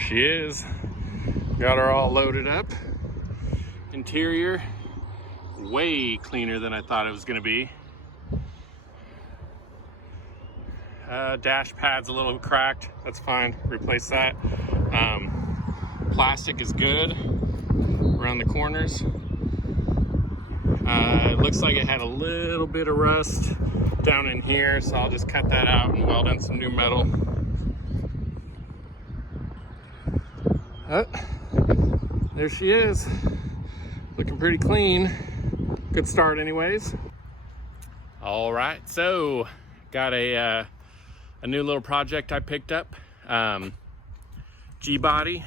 she is. Got her all loaded up. Interior, way cleaner than I thought it was gonna be. Dash pad's a little cracked. That's fine, replace that. Plastic is good around the corners. It looks like it had a little bit of rust down in here, so I'll just cut that out and weld in some new metal. There she is, looking pretty clean. Good start anyways. All right, so got a new little project I picked up. GBody,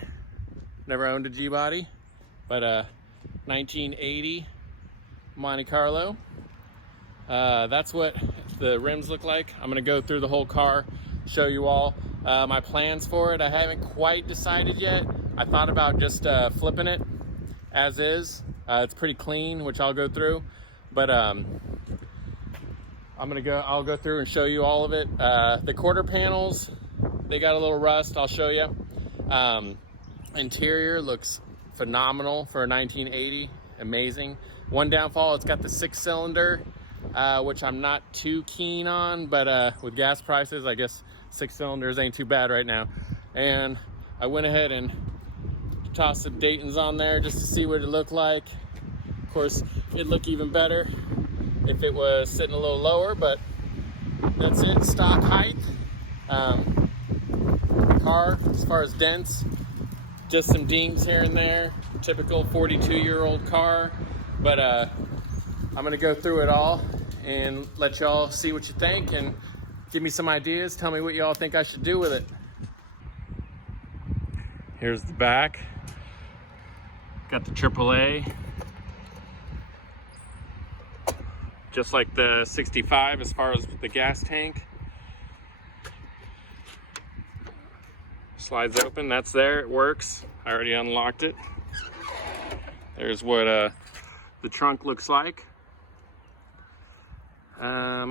never owned a GBody, but 1980 Monte Carlo. That's what the rims look like. I'm gonna go through the whole car, show you all my plans for it. I haven't quite decided yet. I thought about just flipping it as is. It's pretty clean, which I'll go through, but I'll go through and show you all of it. The quarter panels, they got a little rust, I'll show you. Interior looks phenomenal for a 1980, amazing. One downfall, it's got the 6-cylinder, which I'm not too keen on, but with gas prices, I guess 6 cylinders ain't too bad right now. And I went ahead and tossed some Daytons on there just to see what it looked like. Of course, it'd look even better if it was sitting a little lower, but that's it, stock height. Car, as far as dents, just some dings here and there, typical 42-year-old car, but I'm gonna go through it all and let y'all see what you think and give me some ideas. Tell me what y'all think I should do with it. Here's the back. Got the AAA. Just like the 65 as far as the gas tank. Slides open, that's there, it works. I already unlocked it. There's what the trunk looks like. I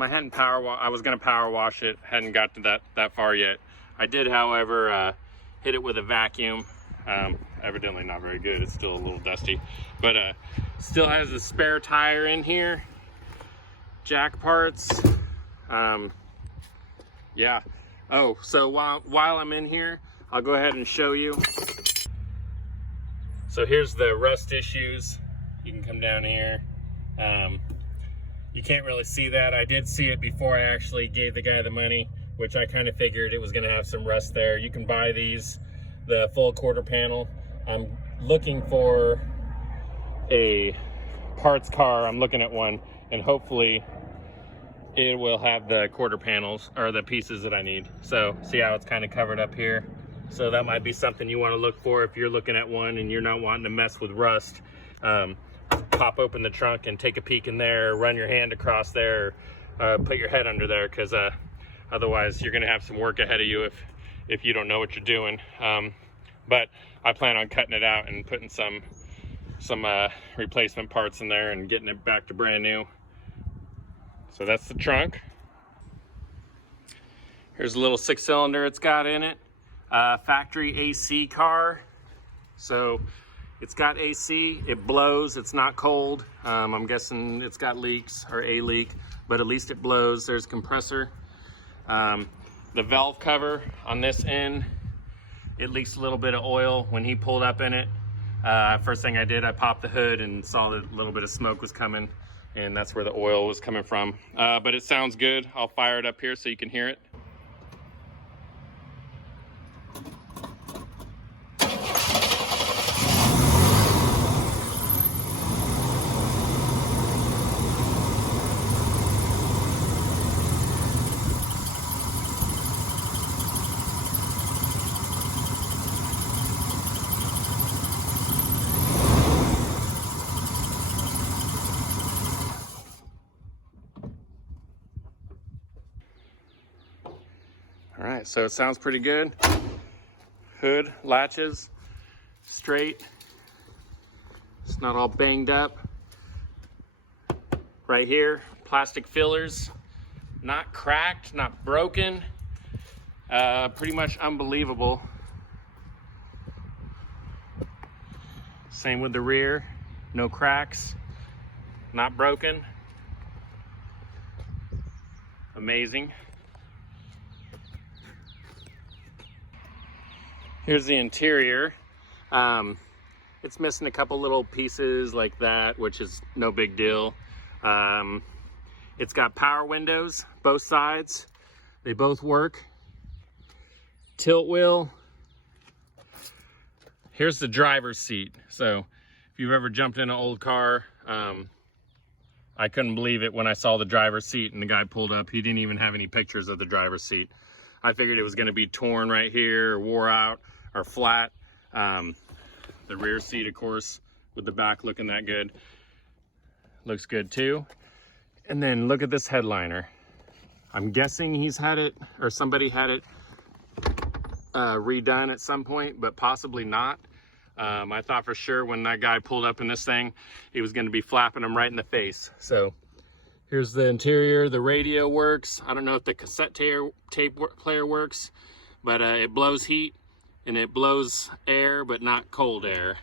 was gonna power wash it, hadn't got to that far yet. I did, however, hit it with a vacuum. Evidently not very good, it's still a little dusty. But still has a spare tire in here. Jack parts. Yeah. Oh, so while I'm in here, I'll go ahead and show you. So here's the rust issues. You can come down here. You can't really see that. I did see it before I actually gave the guy the money, which I kind of figured it was gonna have some rust there. You can buy these, the full quarter panel. I'm looking for a parts car. I'm looking at one, and hopefully it will have the quarter panels or the pieces that I need. So see how it's kind of covered up here? So that might be something you want to look for if you're looking at one and you're not wanting to mess with rust. Pop open the trunk and take a peek in there, run your hand across there, put your head under there, because otherwise you're going to have some work ahead of you if you don't know what you're doing. But I plan on cutting it out and putting some replacement parts in there and getting it back to brand new. So that's the trunk. Here's a little 6-cylinder it's got in it. Factory AC car. So it's got AC, it blows, it's not cold. I'm guessing it's got leaks or a leak, but at least it blows. There's compressor. The valve cover on this end, it leaks a little bit of oil. When he pulled up in it, first thing I did, I popped the hood and saw that a little bit of smoke was coming, and that's where the oil was coming from. But it sounds good. I'll fire it up here so you can hear it. All right, so it sounds pretty good. Hood latches straight. It's not all banged up. Right here, plastic fillers, not cracked, not broken. Pretty much unbelievable Same with the rear, no cracks, not broken. Amazing. Here's the interior. It's missing a couple little pieces like that, which is no big deal. It's got power windows, both sides. They both work. Tilt wheel. Here's the driver's seat. So if you've ever jumped in an old car, I couldn't believe it when I saw the driver's seat and the guy pulled up. He didn't even have any pictures of the driver's seat. I figured it was gonna be torn right here, or wore out, or flat. The rear seat, of course, with the back looking that good, looks good too. And then look at this headliner. I'm guessing he's had it, or somebody had it redone at some point, but possibly not. I thought for sure when that guy pulled up in this thing, he was going to be flapping him right in the face. So here's the interior. The radio works. I don't know if the cassette tape player works, but it blows heat and it blows air, but not cold air.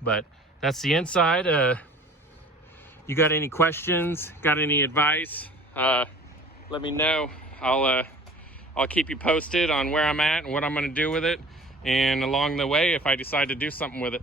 But that's the inside. You got any questions? Got any advice? Let me know. I'll keep you posted on where I'm at and what I'm going to do with it, and along the way if I decide to do something with it.